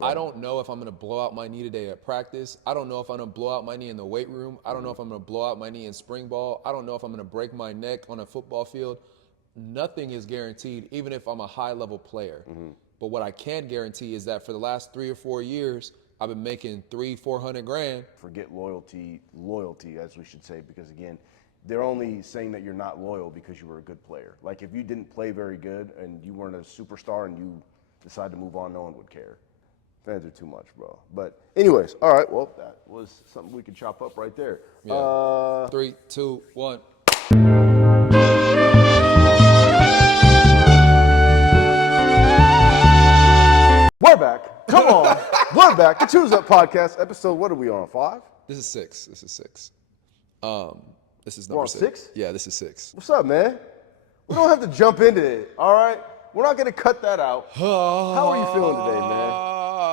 I don't know if I'm gonna blow out my knee today at practice. I don't know if I'm gonna blow out my knee in the weight room. I don't know if I'm gonna blow out my knee in spring ball. I don't know if I'm gonna break my neck on a football field. Nothing is guaranteed, even if I'm a high level player. But what I can guarantee is that for the last 3 or 4 years, I've been making 300-400 grand. Forget loyalty, as we should say, because again, they're only saying that you're not loyal because you were a good player. Like if you didn't play very good and you weren't a superstar and you decide to move on, no one would care. Fans are too much, bro. But anyways, all right, well, that was something we could chop up right there. Yeah. 3, 2, 1. We're back. Come on. We're back. The Choose Up Podcast, episode, what are we on, 5? This is 6. This is We're number on 6. 6? Yeah, this is 6. What's up, man? We don't have to jump into it, all right? We're not going to cut that out. How are you feeling today, man?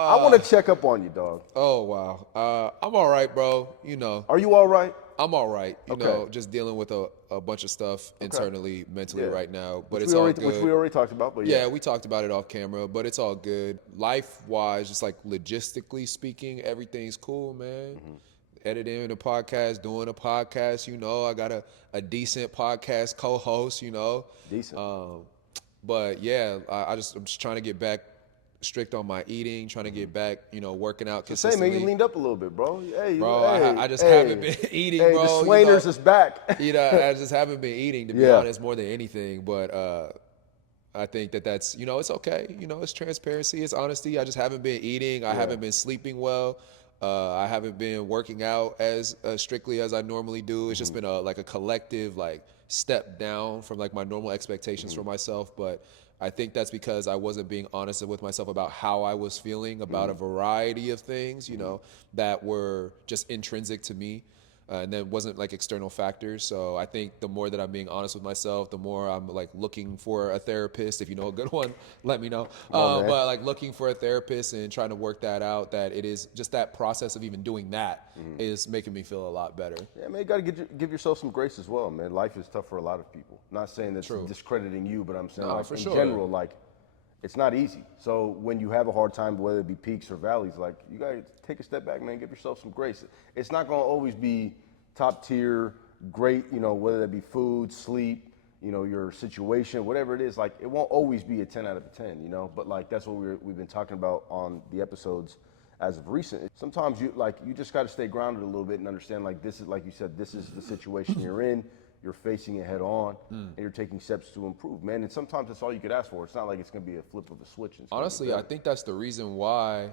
I want to check up on you, dog. Oh, wow. I'm all right, bro. You know. Are you all right? I'm all right. You Okay. know, just dealing with a bunch of stuff internally, mentally right now. But it's all good. Which we already talked about, but yeah, we talked about it off camera, but it's all good. Life-wise, just like logistically speaking, everything's cool, man. Editing a podcast, doing a podcast, you know. I got a decent podcast co-host, you know. Decent. But yeah, I'm just trying to get back strict on my eating, trying to get back, you know, working out Say, consistently. man, you leaned up a little bit, bro. Hey, Bro, I just haven't been eating, hey, bro. the Swainers you know, is back. you know, I just haven't been eating, to be honest, more than anything. But I think that's, you know, it's okay. You know, it's transparency, it's honesty. I just haven't been eating. I haven't been sleeping well. I haven't been working out as strictly as I normally do. It's just been a collective step down from like my normal expectations for myself. But I think that's because I wasn't being honest with myself about how I was feeling about a variety of things, you know, that were just intrinsic to me. And then wasn't like external factors. So I think the more that I'm being honest with myself, the more I'm like looking for a therapist. If you know a good one, let me know. But like looking for a therapist and trying to work that out, that it is just that process of even doing that is making me feel a lot better. Yeah, man, you got to give yourself some grace as well, man. Life is tough for a lot of people. Not saying that's discrediting you, but I'm saying in general, like, it's not easy. So when you have a hard time, whether it be peaks or valleys, like, you got to take a step back, man, give yourself some grace. It's not going to always be top tier, great, you know, whether that be food, sleep, you know, your situation, whatever it is, like, it won't always be a 10 out of a 10, you know, but like, that's what we've been talking about on the episodes as of recent. Sometimes you just got to stay grounded a little bit and understand, like, this is, like you said, this is the situation you're in. You're facing it head on, and you're taking steps to improve, man. And sometimes that's all you could ask for. It's not like it's going to be a flip of a switch. Honestly, I think that's the reason why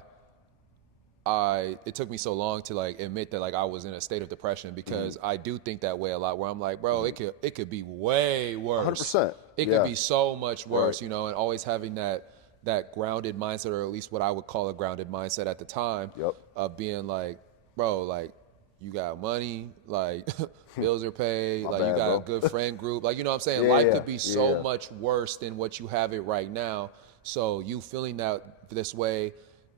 it took me so long to like admit that like I was in a state of depression, because I do think that way a lot, where I'm like, bro, it could be way worse. 100%. It could be so much worse, you know, and always having that grounded mindset, or at least what I would call a grounded mindset at the time, of being like, bro, like, you got money, like bills are paid, like you got a good friend group. Like, you know what I'm saying? Life could be so much worse than what you have it right now. So you feeling that this way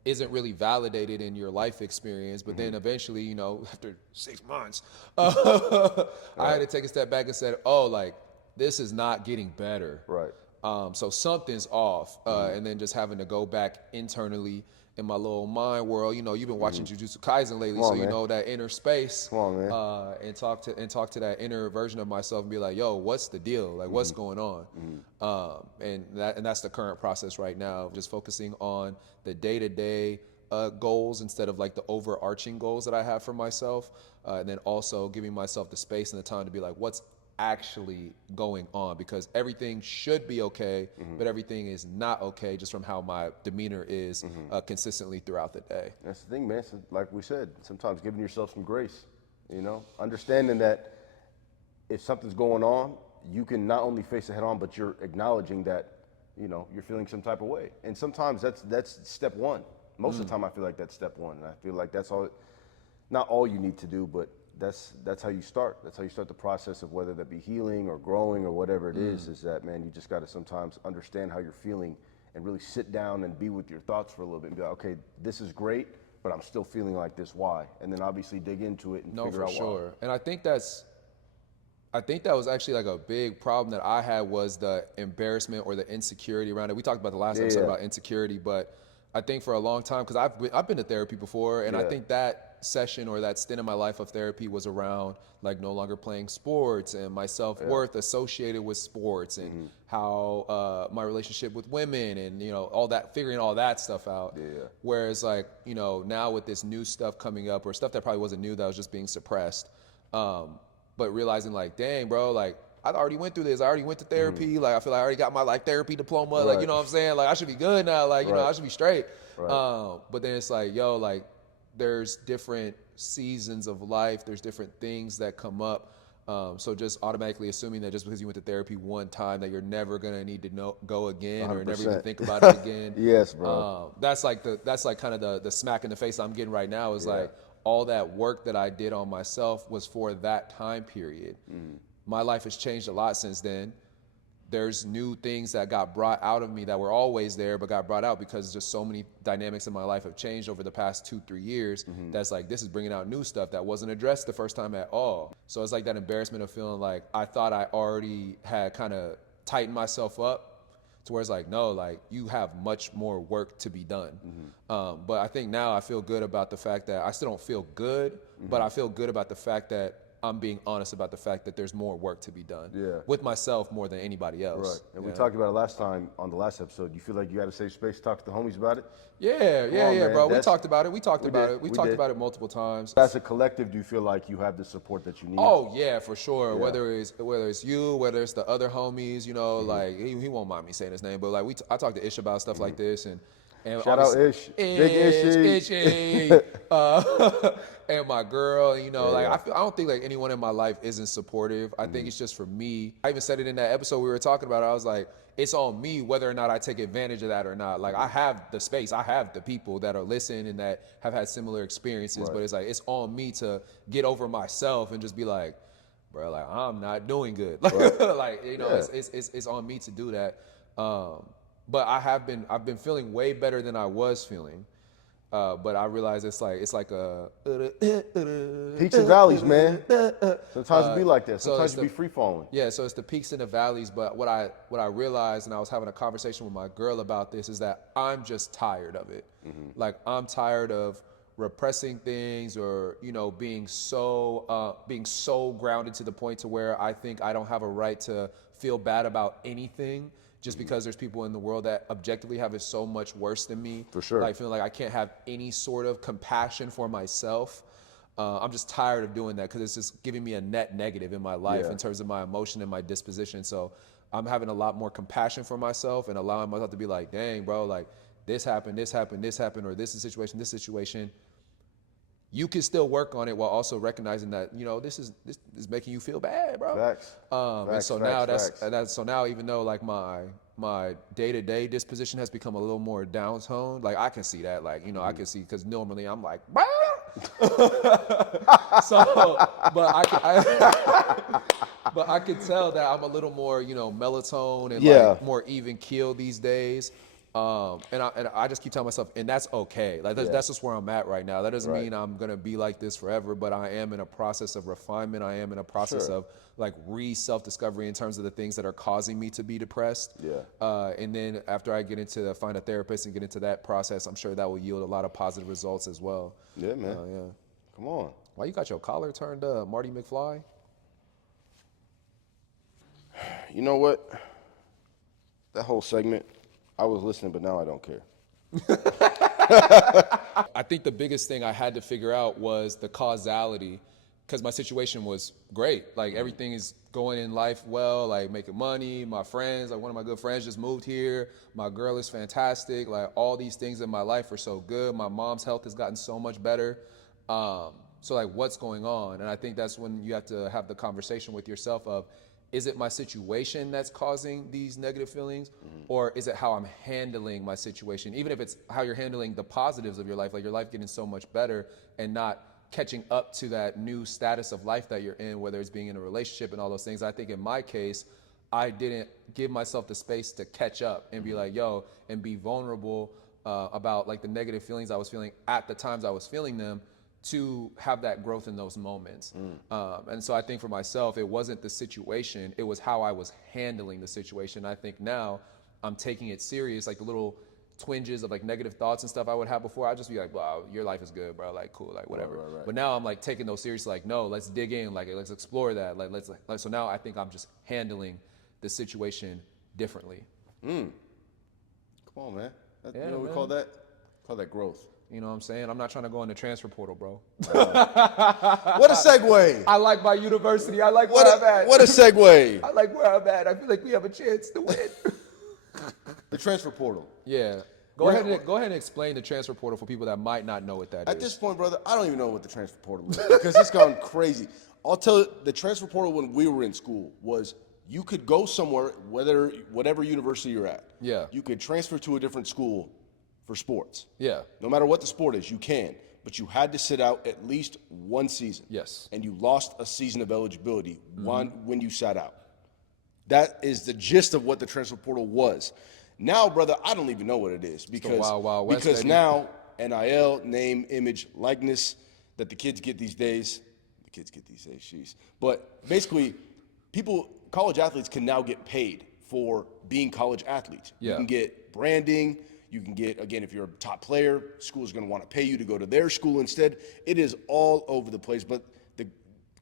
isn't really validated in your life experience. But then eventually, you know, after 6 months, I had to take a step back and said, oh, like, this is not getting better. Right. So something's off. And then just having to go back internally in my little mind world. You know, you've been watching Jujutsu Kaisen lately, so you know that inner space. Come on, man. And talk to that inner version of myself and be like, yo, what's the deal? Like, what's going on? And that's the current process right now, just focusing on the day-to-day goals instead of like the overarching goals that I have for myself. And then also giving myself the space and the time to be like, what's actually going on, because everything should be okay, but everything is not okay just from how my demeanor is consistently throughout the day. That's the thing, man. So, like we said, sometimes giving yourself some grace, you know, understanding that if something's going on, you can not only face it head on, but you're acknowledging that, you know, you're feeling some type of way. And sometimes that's step one. Most of the time I feel like that's step one. And I feel like that's all, not all you need to do, but that's how you start. That's how you start the process of whether that be healing or growing or whatever it is that, man, you just got to sometimes understand how you're feeling and really sit down and be with your thoughts for a little bit and be like, okay, this is great, but I'm still feeling like this. Why? And then obviously dig into it and figure out why. No, for sure. And I think that was actually like a big problem that I had, was the embarrassment or the insecurity around it. We talked about the last episode about insecurity, but I think for a long time, because I've been to therapy before, and I think that session or that stint in my life of therapy was around like no longer playing sports and my self-worth associated with sports and how my relationship with women and all that, figuring all that stuff out. Whereas like now with this new stuff coming up, or stuff that probably wasn't new, that was just being suppressed, but realizing like, dang bro, like I already went through this. I already went to therapy. Like I feel like I already got my like therapy diploma. Like you know what I'm saying? Like I should be good now. Like I should be straight. But then it's like, yo, like there's different seasons of life. There's different things that come up. So just automatically assuming that just because you went to therapy one time that you're never gonna need to go again 100%. Or never even think about it again. Yes, bro. That's like kind of the smack in the face I'm getting right now is like all that work that I did on myself was for that time period. My life has changed a lot since then. There's new things that got brought out of me that were always there, but got brought out because just so many dynamics in my life have changed over the past 2-3 years. That's like, this is bringing out new stuff that wasn't addressed the first time at all. So it's like that embarrassment of feeling like I thought I already had kind of tightened myself up to where it's like, no, like you have much more work to be done. But I think now I feel good about the fact that I still don't feel good, but I feel good about the fact that I'm being honest about the fact that there's more work to be done with myself more than anybody else. Right. And we talked about it last time on the last episode. You feel like you had a safe space to talk to the homies about it? Yeah, bro. We talked about it. We talked about it multiple times. As a collective, do you feel like you have the support that you need? Oh yeah, for sure. Yeah. Whether it's you, whether it's the other homies, like he won't mind me saying his name, but like I talk to Ish about stuff like this and shout out Ish. Big Ishy. And my girl, like I don't think like anyone in my life isn't supportive. I think it's just for me. I even said it in that episode we were talking about it. I was like, it's on me whether or not I take advantage of that or not. Like I have the space, I have the people that are listening and that have had similar experiences, but it's like it's on me to get over myself and just be like, bro, like I'm not doing good. Like, it's on me to do that. But I've been feeling way better than I was feeling. But I realize it's like a peaks and valleys, man. Sometimes it be like that. Sometimes you be free falling. Yeah, so it's the peaks and the valleys. But what I realized, and I was having a conversation with my girl about this, is that I'm just tired of it. Like I'm tired of repressing things or being so grounded to the point to where I think I don't have a right to feel bad about anything. Just because there's people in the world that objectively have it so much worse than me. For sure. Like feeling like I can't have any sort of compassion for myself. I'm just tired of doing that because it's just giving me a net negative in my life in terms of my emotion and my disposition. So I'm having a lot more compassion for myself and allowing myself to be like, dang, bro, like this happened, or this is this situation. You can still work on it while also recognizing that this is making you feel bad, bro. Facts. And so now so now even though like my day-to-day disposition has become a little more down-toned, like I can see that, like I can see because normally I'm like, so but I could tell that I'm a little more melatonin and like more even keel these days. And I just keep telling myself, and that's okay. Like that's just where I'm at right now. That doesn't mean I'm gonna be like this forever, but I am in a process of refinement. I am in a process of like self-discovery in terms of the things that are causing me to be depressed. And then after I find a therapist and get into that process, I'm sure that will yield a lot of positive results as well. Yeah, man. Come on. Why you got your collar turned up, Marty McFly? You know what? That whole segment, I was listening, but now I don't care. I think the biggest thing I had to figure out was the causality, because my situation was great. Like everything is going in life well, like making money, my friends, like one of my good friends just moved here. My girl is fantastic. Like all these things in my life are so good. My mom's health has gotten so much better. So like what's going on? And I think that's when you have to have the conversation with yourself of, is it my situation that's causing these negative feelings, or is it how I'm handling my situation? Even if it's how you're handling the positives of your life, like your life getting so much better and not catching up to that new status of life that you're in, whether it's being in a relationship and all those things. I think in my case, I didn't give myself the space to catch up and be like, yo, and be vulnerable about like the negative feelings I was feeling at the times I was feeling them, to have that growth in those moments. And so I think for myself, it wasn't the situation, it was how I was handling the situation. I think now I'm taking it serious, like the little twinges of like negative thoughts and stuff I would have before, I'd just be like, wow, your life is good, bro. Like, cool, like whatever. Right. But now I'm like taking those seriously. Like, no, let's dig in. Like, let's explore that. So now I think I'm just handling the situation differently. Come on, man. You know what we call that? Call that growth. You know what I'm saying? I'm not trying to go in the transfer portal, bro. What a segue. I like my university. I like where I'm at. What a segue. I like where I'm at. I feel like we have a chance to win. The transfer portal. Yeah. Go ahead and explain the transfer portal for people that might not know what that is. At this point, brother, I don't even know what the transfer portal is because it's gone crazy. I'll tell you, the transfer portal when we were in school was you could go somewhere, whatever university you're at. Yeah. You could transfer to a different school for sports. Yeah. No matter what the sport is, you can. But you had to sit out at least one season. Yes. And you lost a season of eligibility when you sat out. That is the gist of what the transfer portal was. Now, brother, I don't even know what it is because Wild West, because baby. now NIL, name, image, likeness that the kids get these days. Jeez. But basically, college athletes can now get paid for being college athletes. Yeah. You can get branding. You can get, again, if you're a top player, school's going to want to pay you to go to their school instead. It is all over the place. But the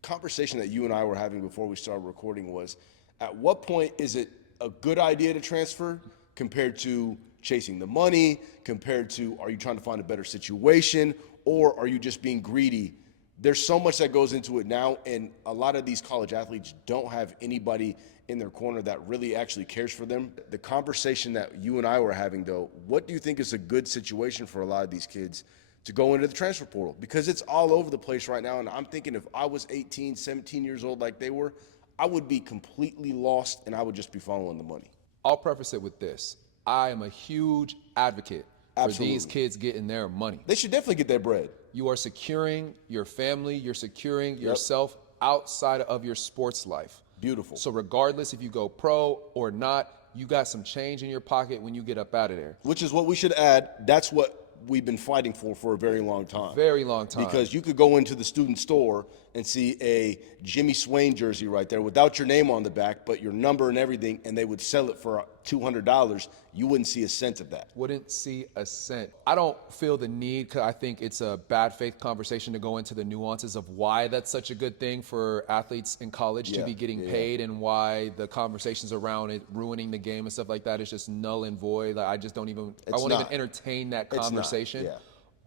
conversation that you and I were having before we started recording was, at what point is it a good idea to transfer compared to chasing the money, compared to are you trying to find a better situation, or are you just being greedy? There's so much that goes into it now, and a lot of these college athletes don't have anybody in their corner that really actually cares for them. The conversation that you and I were having, though, what do you think is a good situation for a lot of these kids to go into the transfer portal? Because it's all over the place right now, and I'm thinking if I was 18, 17 years old like they were, I would be completely lost, and I would just be following the money. I'll preface it with this. I am a huge advocate for these kids getting their money. They should definitely get their bread. You are securing your family. You're securing yourself outside of your sports life. Beautiful. So regardless if you go pro or not, you got some change in your pocket when you get up out of there. Which is what we should add. That's what we've been fighting for a very long time. Very long time. Because you could go into the student store and see a Jimmy Swain jersey right there without your name on the back, but your number and everything, and they would sell it for $200. You wouldn't see a cent of that. Wouldn't see a cent. I don't feel the need, because I think it's a bad faith conversation to go into the nuances of why that's such a good thing for athletes in college to be getting paid, and why the conversations around it ruining the game and stuff like that is just null and void. Like, I just don't even, I won't even entertain that conversation.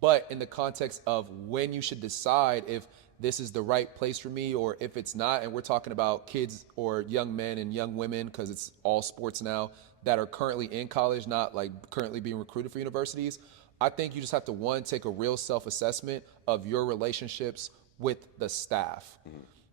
But in the context of when you should decide if this is the right place for me or if it's not, and we're talking about kids or young men and young women, because it's all sports now, that are currently in college, not like currently being recruited for universities, I think you just have to, one, take a real self-assessment of your relationships with the staff.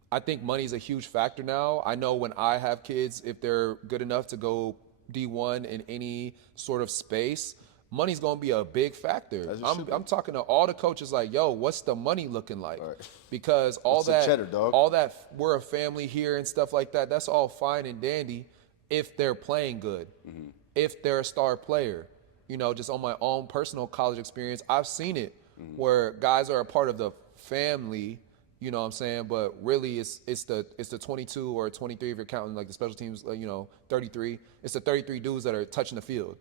I think money is a huge factor now. I know when I have kids, if they're good enough to go D1 in any sort of space, money's gonna be a big factor. I'm talking to all the coaches like, yo, what's the money looking like? Because all that we're a family here and stuff like that, that's all fine and dandy if they're playing good, if they're a star player. You know, just on my own personal college experience, I've seen it where guys are a part of the family, you know what I'm saying, but really it's the 22 or 23 if you're counting like the special teams, 33. It's the 33 dudes that are touching the field.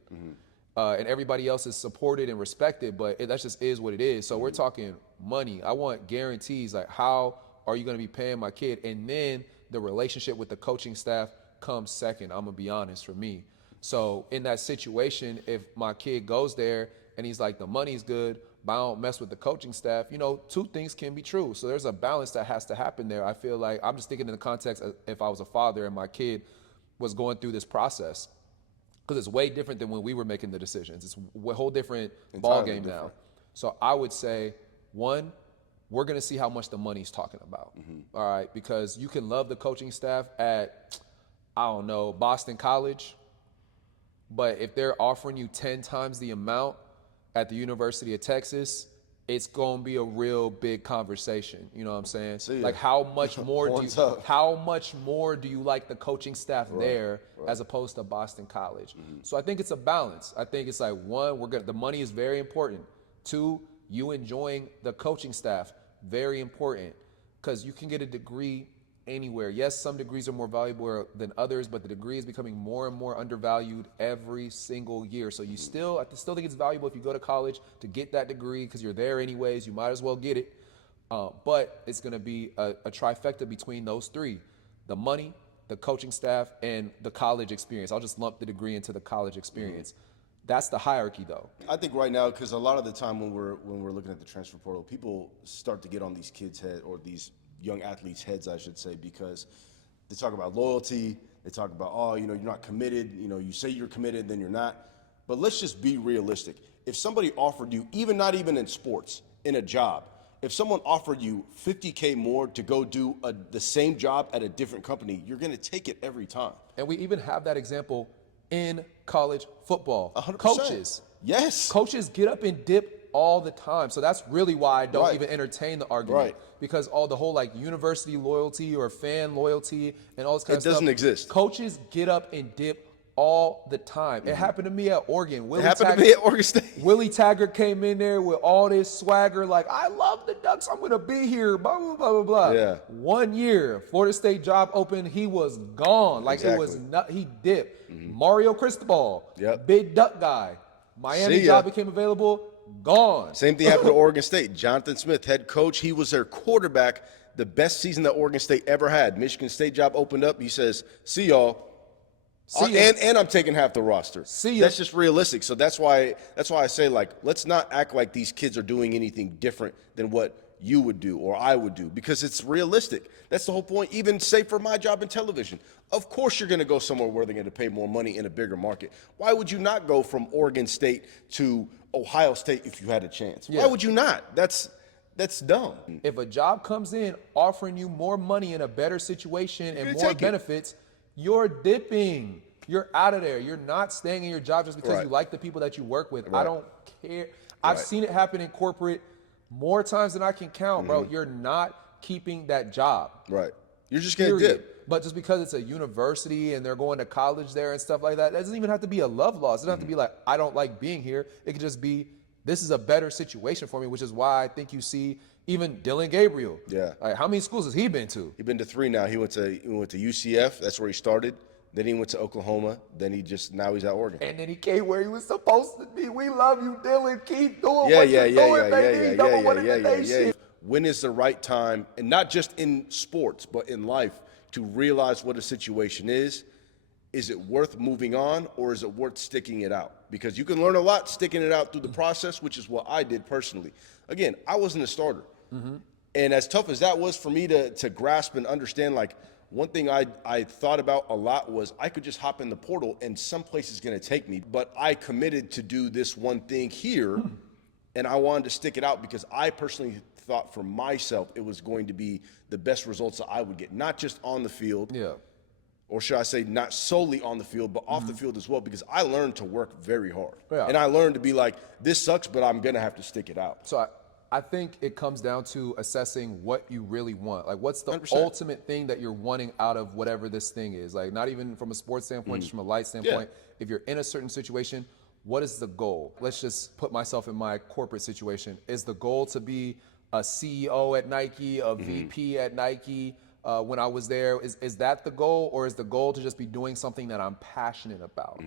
And everybody else is supported and respected, but that just is what it is. So we're talking money. I want guarantees, like how are you going to be paying my kid? And then the relationship with the coaching staff comes second, I'm going to be honest, for me. So in that situation, if my kid goes there and he's like, the money's good, but I don't mess with the coaching staff, two things can be true. So there's a balance that has to happen there. I feel like I'm just thinking in the context of if I was a father and my kid was going through this process. Because it's way different than when we were making the decisions. It's a whole different ball game now. So I would say, one, we're going to see how much the money's talking about. All right, because you can love the coaching staff at, I don't know, Boston College, but if they're offering you 10 times the amount at the University of Texas, it's going to be a real big conversation. You know what I'm saying? Like how much more do you like the coaching staff there as opposed to Boston College? So I think it's a balance. I think it's like, one, the money is very important. Two, you enjoying the coaching staff, very important, because you can get a degree anywhere. Yes, some degrees are more valuable than others, but the degree is becoming more and more undervalued every single year. So I still think it's valuable if you go to college to get that degree because you're there anyways. You might as well get it. But it's going to be a trifecta between those three: the money, the coaching staff, and the college experience. I'll just lump the degree into the college experience. That's the hierarchy, though. I think right now, because a lot of the time when we're looking at the transfer portal, people start to get on these kids' head, or these young athletes' heads, I should say, because they talk about loyalty. They talk about, oh, you're not committed. You say you're committed, then you're not. But let's just be realistic. If somebody offered you, not even in sports, in a job, if someone offered you $50K more to go do the same job at a different company, you're going to take it every time. And we even have that example in college football. 100%. Coaches. Yes. Coaches get up and dip all the time. So that's really why I don't even entertain the argument. Right. Because all the whole university loyalty or fan loyalty and all this kind of stuff. It doesn't exist. Coaches get up and dip all the time. It happened to me at Oregon. It happened to me at Oregon State. Willie Taggart came in there with all this swagger, like, I love the Ducks, I'm going to be here, blah, blah, blah, blah, blah. Yeah. 1 year, Florida State job opened, he was gone. Like, exactly. It was not, he dipped. Mario Cristobal, big Duck guy. Miami job became available, gone. Same thing happened to Oregon State. Jonathan Smith, head coach, he was their quarterback, the best season that Oregon State ever had. Michigan State job opened up, he says, see y'all. And I'm taking half the roster. That's just realistic. So that's why I say, let's not act like these kids are doing anything different than what you would do or I would do, because it's realistic. That's the whole point. Even say for my job in television, of course you're going to go somewhere where they're going to pay more money in a bigger market. Why would you not go from Oregon State to Ohio State if you had a chance? Why would you not? That's dumb. If a job comes in offering you more money in a better situation and more benefits, you're dipping. You're out of there. You're not staying in your job just because you like the people that you work with. I don't care. I've seen it happen in corporate more times than I can count, bro. You're not keeping that job. Right. You're just going to dip. But just because it's a university and they're going to college there and stuff like that, that doesn't even have to be a love loss. It doesn't have to be like, I don't like being here. It could just be, this is a better situation for me, which is why I think you see even Dylan Gabriel. Yeah. Like, how many schools has he been to? He's been to 3 now. He went to UCF. That's where he started. Then he went to Oklahoma. Then now he's at Oregon. And then he came where he was supposed to be. We love you, Dylan. Keep doing what you're doing, baby. Number one in the nation. When is the right time, and not just in sports, but in life, to realize what a situation is? Is it worth moving on, or is it worth sticking it out? Because you can learn a lot sticking it out through the process, which is what I did personally. Again, I wasn't a starter. And as tough as that was for me to grasp and understand, one thing I thought about a lot was I could just hop in the portal and someplace is going to take me. But I committed to do this one thing here, and I wanted to stick it out because I personally thought for myself it was going to be the best results that I would get, not just on the field. Yeah. Or should I say not solely on the field, but off the field as well, because I learned to work very hard. Yeah. And I learned to be like, this sucks, but I'm going to have to stick it out. So I think it comes down to assessing what you really want. Like, what's the 100%. ultimate thing that you're wanting out of whatever this thing is? Like, not even from a sports standpoint, just from a life standpoint. If you're in a certain situation, what is the goal? Let's just put myself in my corporate situation. Is the goal to be a CEO at Nike, a VP at Nike when I was there? Is that the goal, or is the goal to just be doing something that I'm passionate about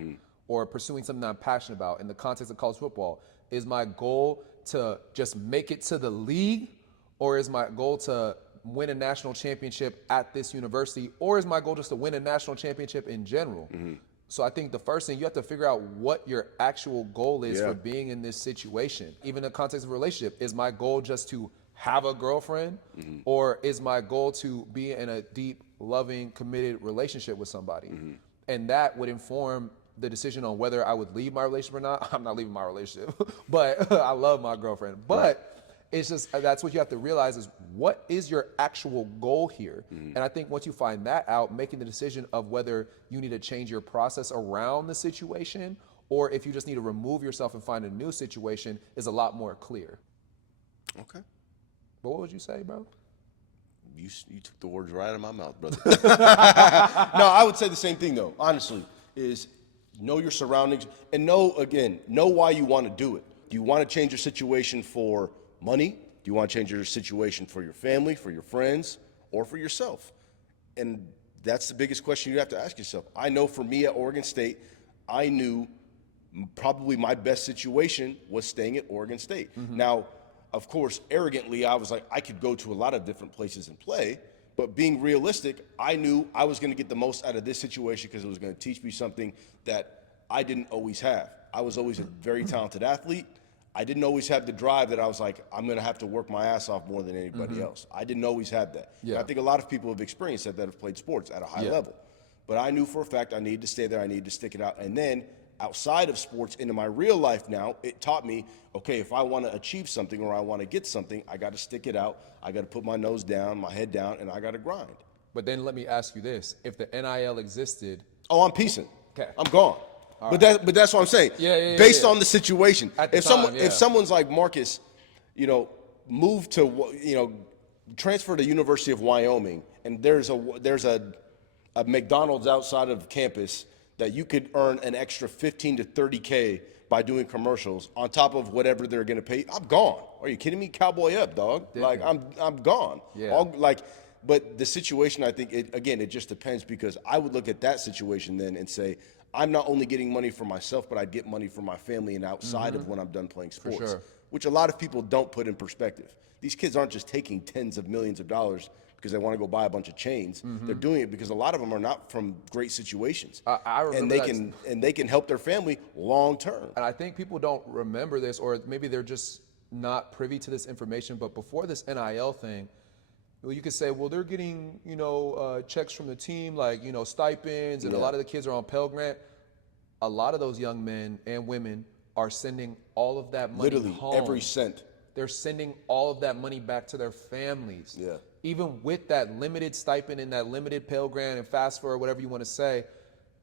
or pursuing something that I'm passionate about? In the context of college football, is my goal to just make it to the league, or is my goal to win a national championship at this university, or is my goal just to win a national championship in general? So I think the first thing, you have to figure out what your actual goal is for being in this situation. Even in the context of a relationship, is my goal just to have a girlfriend, or is my goal to be in a deep, loving, committed relationship with somebody? And that would inform the decision on whether I would leave my relationship or not. I'm not leaving my relationship, but I love my girlfriend. But it's just, that's what you have to realize is, what is your actual goal here? And I think once you find that out, making the decision of whether you need to change your process around the situation, or if you just need to remove yourself and find a new situation, is a lot more clear. Okay. But what would you say, bro? You took the words right out of my mouth, brother. No, I would say the same thing, though, honestly, is know your surroundings and know why you want to do it. Do you want to change your situation for money? Do you want to change your situation for your family, for your friends, or for yourself? And that's the biggest question you have to ask yourself. I know for me at Oregon State, I knew probably my best situation was staying at Oregon State. Now, of course, arrogantly, I was like, I could go to a lot of different places and play, but being realistic, I knew I was going to get the most out of this situation because it was going to teach me something that I didn't always have. I was always a very talented athlete. I didn't always have the drive that I was like, I'm going to have to work my ass off more than anybody else. I didn't always have that. Yeah. And I think a lot of people have experienced that have played sports at a high level. But I knew for a fact I needed to stay there. I needed to stick it out. And then outside of sports into my real life now, it taught me, okay, if I want to achieve something or I want to get something, I got to stick it out. I got to put my nose down, my head down, and I got to grind. But then let me ask you this. If the NIL existed. Oh, I'm piecing. Okay. I'm gone. But that's what I'm saying. Based on the situation. If someone's like Marcus, moved to, transfer to University of Wyoming, and there's a McDonald's outside of campus that you could earn an extra 15 to 30K by doing commercials on top of whatever they're going to pay, I'm gone. Are you kidding me? Cowboy up, dog. Like I'm gone. Yeah. But the situation, I think, it just depends, because I would look at that situation then and say, I'm not only getting money for myself, but I'd get money for my family and outside of when I'm done playing sports, which a lot of people don't put in perspective. These kids aren't just taking tens of millions of dollars because they want to go buy a bunch of chains. They're doing it because a lot of them are not from great situations. I remember and they can help their family long term. And I think people don't remember this, or maybe they're just not privy to this information. But before this NIL thing, you could say, well, they're getting, checks from the team, like, stipends, and a lot of the kids are on Pell Grant. A lot of those young men and women are sending all of that money literally home. Every cent. They're sending all of that money back to their families. Yeah. Even with that limited stipend and that limited Pell Grant and FAFSA or whatever you want to say,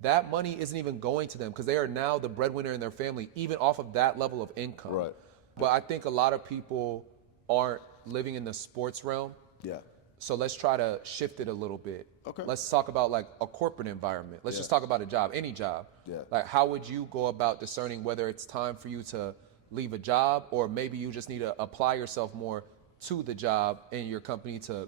that money isn't even going to them because they are now the breadwinner in their family, even off of that level of income. Right. But I think a lot of people aren't living in the sports realm. Yeah. So let's try to shift it a little bit. Okay. Let's talk about like a corporate environment. Let's just talk about a job, any job. Yeah. Like, how would you go about discerning whether it's time for you to leave a job, or maybe you just need to apply yourself more to the job in your company to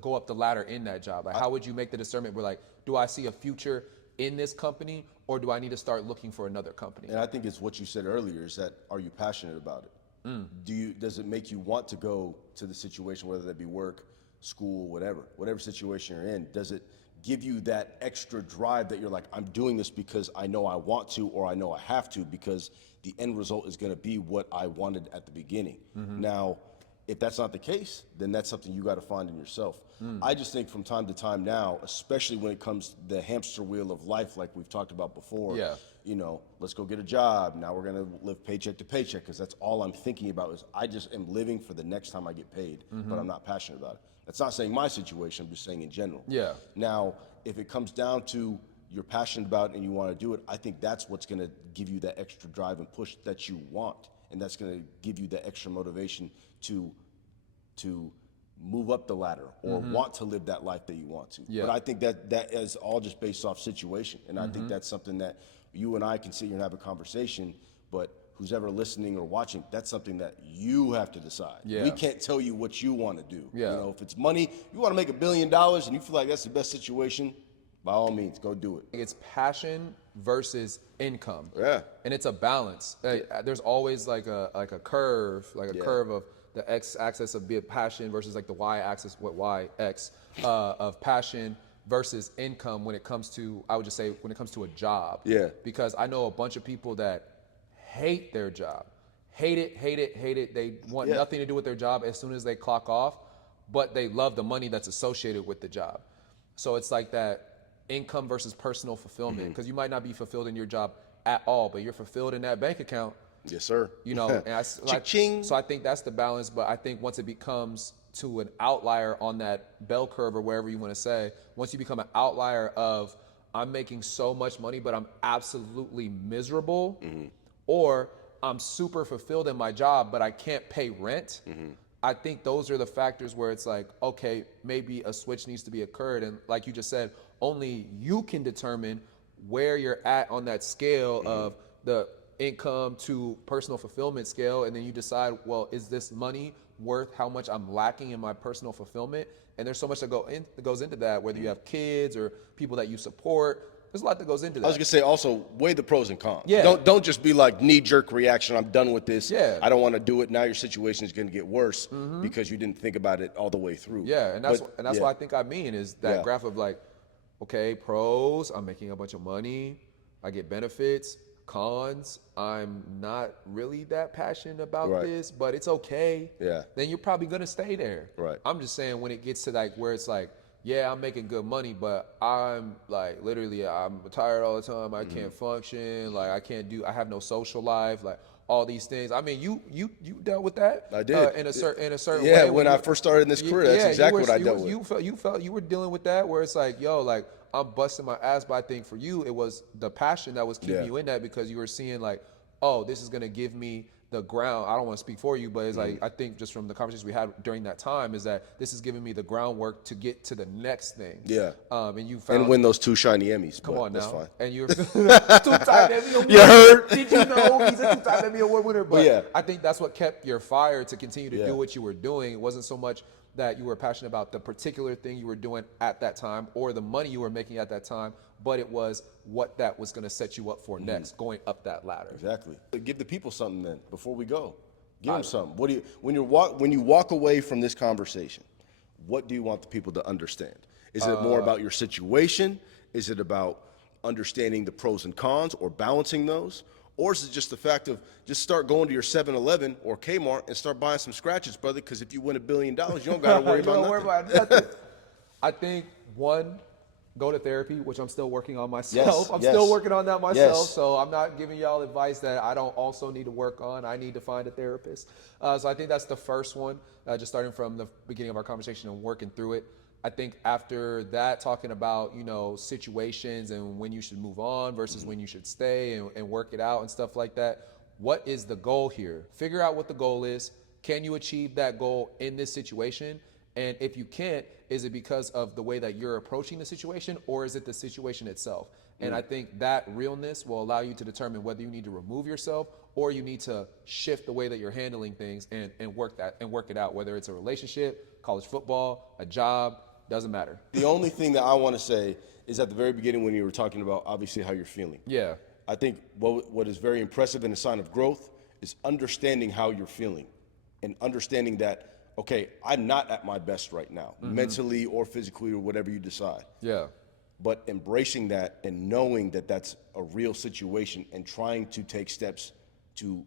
go up the ladder in that job? Like, how would you make the discernment where, like, do I see a future in this company, or do I need to start looking for another company? And I think it's what you said earlier, is that, are you passionate about it? Does it make you want to go to the situation, whether that be work, school, whatever situation you're in? Does it give you that extra drive that you're like, I'm doing this because I know I want to, or I know I have to, because the end result is going to be what I wanted at the beginning. Now, if that's not the case, then that's something you got to find in yourself. I just think from time to time now, especially when it comes to the hamster wheel of life, like we've talked about before, let's go get a job. Now we're going to live paycheck to paycheck, because that's all I'm thinking about is I just am living for the next time I get paid, but I'm not passionate about it. That's not saying my situation, I'm just saying in general. Yeah. Now, if it comes down to you're passionate about it and you want to do it, I think that's what's going to give you that extra drive and push that you want, and that's going to give you that extra motivation to move up the ladder or want to live that life that you want to. Yeah. But I think that is all just based off situation, and I think that's something that you and I can sit here and have a conversation, but who's ever listening or watching, that's something that you have to decide. Yeah. We can't tell you what you want to do. Yeah. If it's money, you want to make $1 billion and you feel like that's the best situation, by all means, go do it. It's passion versus income. Yeah. And it's a balance. There's always like a curve, curve of the x-axis of passion versus like the y-axis, of passion versus income when it comes to, I would just say, when it comes to a job. Yeah. Because I know a bunch of people that hate their job. Hate it. They want nothing to do with their job as soon as they clock off, but they love the money that's associated with the job. So it's like that income versus personal fulfillment, because you might not be fulfilled in your job at all, but you're fulfilled in that bank account. Yes, sir. And so I think that's the balance. But I think once it becomes to an outlier on that bell curve, or wherever you want to say, once you become an outlier of, I'm making so much money, but I'm absolutely miserable, or I'm super fulfilled in my job, but I can't pay rent. I think those are the factors where it's like, okay, maybe a switch needs to be occurred. And like you just said, only you can determine where you're at on that scale of the income to personal fulfillment scale, and then you decide, well, is this money worth how much I'm lacking in my personal fulfillment? And there's so much that goes into that, whether you have kids or people that you support. There's a lot that goes into that. I was gonna say also weigh the pros and cons. Yeah. Don't just be like knee-jerk reaction. I'm done with this. Yeah. I don't want to do it. Now your situation is gonna get worse because you didn't think about it all the way through. Yeah, and that's what I think I mean is that graph of like, okay, pros, I'm making a bunch of money, I get benefits. Cons, I'm not really that passionate about this, but it's okay. Yeah. Then you're probably gonna stay there. Right. I'm just saying when it gets to like where it's like, yeah, I'm making good money, but I'm like literally I'm tired all the time. I can't function. Like I have no social life. Like all these things. I mean, you dealt with that. I did in a certain way. Yeah, when I first started in this career, that's exactly what I dealt with. You felt you were dealing with that where it's like, yo, like I'm busting my ass, but I think for you it was the passion that was keeping you in that because you were seeing like, oh, this is gonna give me the ground. I don't want to speak for you, but it's like I think just from the conversations we had during that time is that this is giving me the groundwork to get to the next thing. Yeah. And you found and win those 2 shiny Emmys. Come on now. That's fine. And you're two-time Emmy Award. You heard? Did you know he's a two-time Emmy Award winner? But yeah. I think that's what kept your fire to continue to do what you were doing. It wasn't so much that you were passionate about the particular thing you were doing at that time or the money you were making at that time, but it was what that was going to set you up for next, going up that ladder. Exactly. Give the people something then before we go. Give them something. What do you when you walk away from this conversation? What do you want the people to understand? Is it more about your situation? Is it about understanding the pros and cons or balancing those? Or is it just the fact of just start going to your 7-Eleven or Kmart and start buying some scratches, brother? Because if you win $1 billion, you don't got to worry about nothing. I think one, go to therapy, which I'm still working on myself. I'm still working on that myself, so I'm not giving y'all advice that I don't also need to work on. I need to find a therapist. So I think that's the first one, just starting from the beginning of our conversation and working through it. I think after that, talking about, situations and when you should move on versus when you should stay and work it out and stuff like that. What is the goal here? Figure out what the goal is. Can you achieve that goal in this situation? And if you can't, is it because of the way that you're approaching the situation or is it the situation itself? And I think that realness will allow you to determine whether you need to remove yourself or you need to shift the way that you're handling things and work it out, whether it's a relationship, college football, a job, doesn't matter. The only thing that I want to say is at the very beginning when you were talking about obviously how you're feeling. Yeah. I think what is very impressive and a sign of growth is understanding how you're feeling and understanding that, okay, I'm not at my best right now, mentally or physically or whatever you decide. Yeah. But embracing that and knowing that that's a real situation and trying to take steps to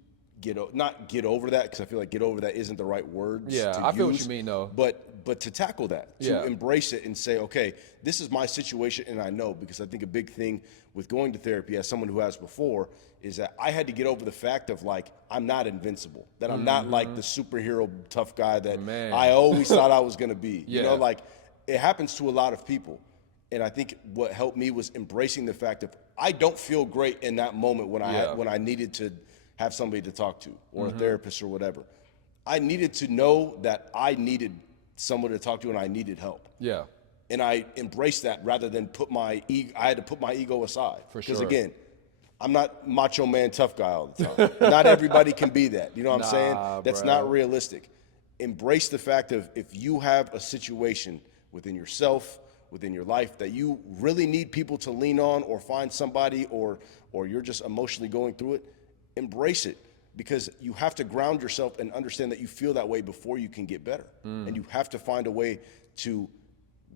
not get over that, because I feel like get over that isn't the right word. Yeah, I feel what you mean, though. But to tackle that, to embrace it and say, okay, this is my situation, and I know, because I think a big thing with going to therapy, as someone who has before, is that I had to get over the fact of like I'm not invincible, that I'm not like the superhero tough guy that I always thought I was gonna be. Yeah. You know, like it happens to a lot of people. And I think what helped me was embracing the fact that I don't feel great in that moment when I needed to have somebody to talk to or a therapist or whatever. I needed to know that I needed someone to talk to and I needed help. Yeah. And I embraced that rather than I had to put my ego aside. For sure. Because again, I'm not macho man tough guy all the time. Not everybody can be that. You know what I'm saying? That's not realistic. Embrace the fact of if you have a situation within yourself, within your life that you really need people to lean on or find somebody or you're just emotionally going through it, embrace it, because you have to ground yourself and understand that you feel that way before you can get better. And you have to find a way to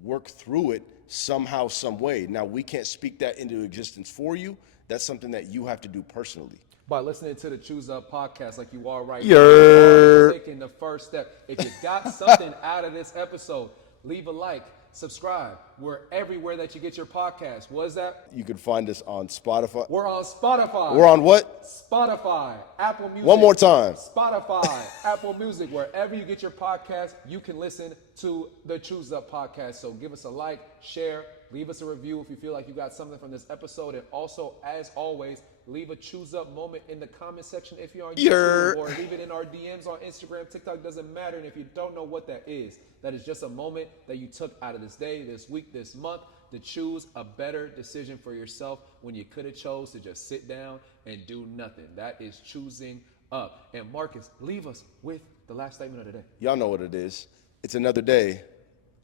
work through it somehow, some way. Now, we can't speak that into existence for you. That's something that you have to do personally. By listening to the Choose Up podcast like you are right now, taking the first step. If you got something out of this episode, leave a like. Subscribe. We're everywhere that you get your podcast. What is that? You can find us on Spotify. We're on Spotify. We're on what? Spotify, Apple Music. One more time. Spotify, Apple Music. Wherever you get your podcast, you can listen to the Choose Up podcast. So give us a like, share, leave us a review if you feel like you got something from this episode. And also, as always, leave a Choose Up moment in the comment section if you're on YouTube, or leave it in our DMs on Instagram, TikTok, doesn't matter. And if you don't know what that is just a moment that you took out of this day, this week, this month to choose a better decision for yourself when you could have chose to just sit down and do nothing. That is choosing up. And Marcus, leave us with the last statement of the day. Y'all know what it is. It's another day,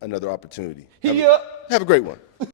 another opportunity. Have a great one.